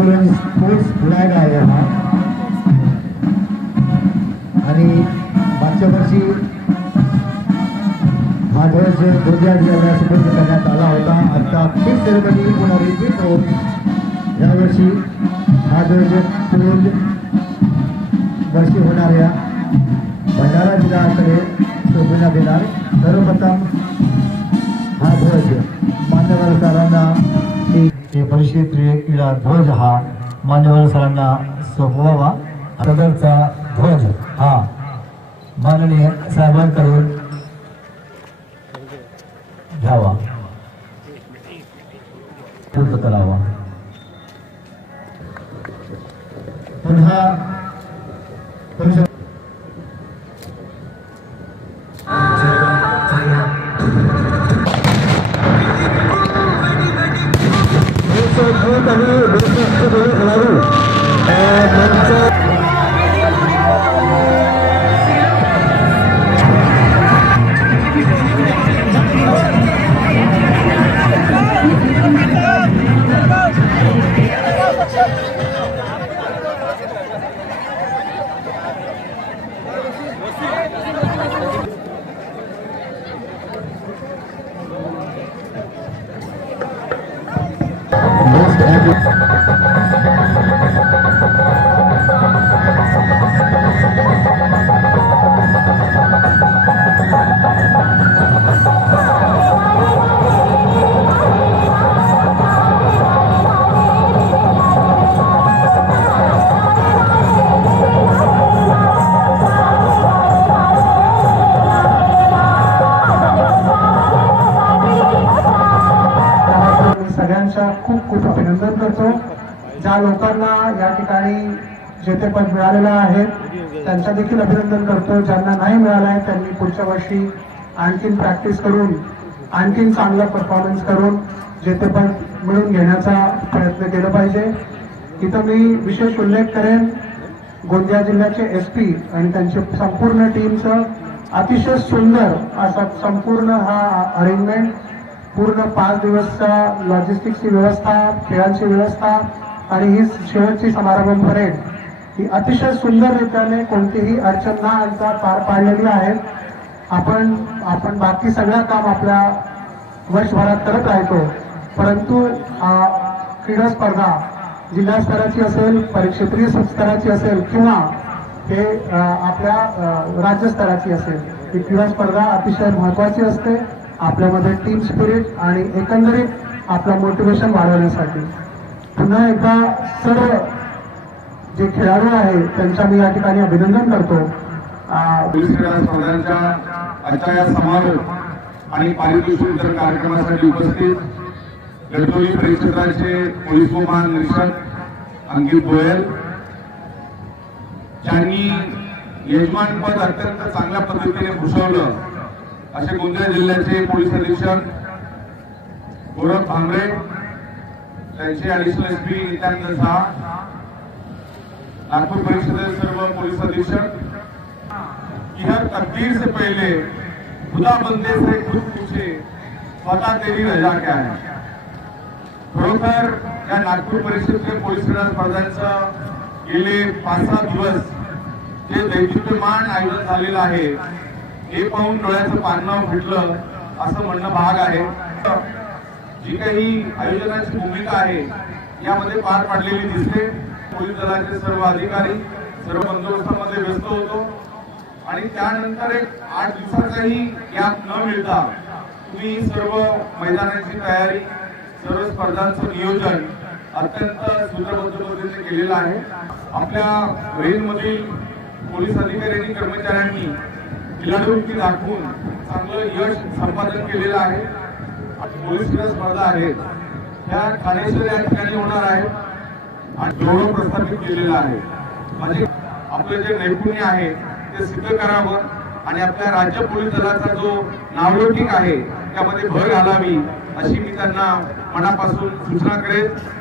संपूर्ण sports flag आहे हा आणि मागच्या वर्षी हा ध्वज गोंदिया जिल्ह्याला सुपूर्द करण्यात आला होता. आता फिर सेरेमनी पुन्हा रिपीट होऊन यावर्षी हा ध्वज पुढील वर्षी होणाऱ्या भंडारा जिल्ह्याकडे सोपविण्यात येणार. सर्वप्रथम हा ध्वज मान्यवर सरांना परिषदेय क्रीडा ध्वज हा मान्यवर सरांना सोपवावा. सदरचा ध्वज हा माननीय साहेबांकडून घ्यावा पूर्ण करावा. पुन्हा खूप खूप अभिनंदन करतो. ज्या लोकांना या ठिकाणी जेतेपद मिळालेलं आहे त्यांचा देखील अभिनंदन करतो. ज्यांना नाही मिळालं आहे त्यांनी पुढच्या वर्षी आणखीन प्रॅक्टिस करून आणखीन चांगला परफॉर्मन्स करून जेतेपद मिळवून घेण्याचा प्रयत्न केला पाहिजे. इथं मी विशेष उल्लेख करेन गोंदिया जिल्ह्याचे SP आणि त्यांचे संपूर्ण टीमचं अतिशय सुंदर असा संपूर्ण हा अरेंजमेंट, पूर्ण 5 दिवसचा लॉजिस्टिक्सची व्यवस्था, खेळांची व्यवस्था आणि ही शेवटची समारंभ परेड ही अतिशय सुंदररित्याने कोणतीही अडचण न आणता पार पाडलेली आहे. आपण बाकी सगळं काम आपल्या वर्षभरात करत राहतो, परंतु क्रीडा स्पर्धा जिल्हा स्तराची असेल, परिक्षेत्रीय स्तराची असेल किंवा हे आपल्या राज्य स्तराची असेल, ही क्रीडा स्पर्धा अतिशय महत्त्वाची असते आपल्यामध्ये टीम स्पिरिट आणि एकंदरीत आपलं मोटिवेशन वाढवण्यासाठी. पुन्हा एकदा सर्व जे खेळाडू आहेत त्यांच्या मी या ठिकाणी अभिनंदन करतो. पोलीस क्रीडा स्पर्धांच्या आजच्या या समारोप आणि पारितोषिक वितरण कार्यक्रमासाठी उपस्थित गडचिरोली परिक्षेत्राचे पोलीस महानिरीक्षक अंकित गोयल ज्यांनी यजमानपद अत्यंत चांगल्या पद्धतीने भूषवलं असे गोंदिया जिल्ह्याचे पोलीस अधीक्षक गौरव भांबरे, त्यांचे ऍडिशनल SP नित्यानंद झा, नागपूर परिषदेचे सर्व पोलीस अधीक्षक की हर तकदीर से पहले खुदा बंदे से खुद पूछे पता तेरी रजा क्या है. खरोखर या नागपूर परिषदेचे पोलीस क्रीडा स्पर्धांचं गेले 5-6 दिवस जे दैदिप्यमान आयोजन झालेलं आहे हे पाहून डोळ्याचं पारणं फिटलं असं म्हणणं भाग आहे. जी काही आयोजनाची भूमिका आहे यामध्ये पार पाडलेली दिसते. पोलीस दलाचे सर्व अधिकारी सर्व बंदोबस्तामध्ये व्यस्त होतो आणि त्यानंतर एक 8 दिवसाचाही गॅप न मिळता तुम्ही सर्व मैदानाची तयारी, सर्व स्पर्धांचं नियोजन अत्यंत सूत्रबद्ध पद्धतीने केलेलं आहे. आपल्या रेंजमधील पोलीस अधिकारी आणि कर्मचाऱ्यांनी खिलाडूवृत्ती दाखवून चांगलं यश संपादन केलेलं आहे. पोलीस क्रीडा स्पर्धा आहेत त्या ठाणेश्वर या ठिकाणी होणार आहेत आणि गौरव प्रस्थापित केलेला आहे. म्हणजे आपलं जे नैपुण्य आहे ते सिद्ध करावं आणि आपल्या राज्य पोलीस दलाचा जो नावलौकिक आहे त्यामध्ये भर घालावी अशी मी त्यांना मनापासून सूचना करेन.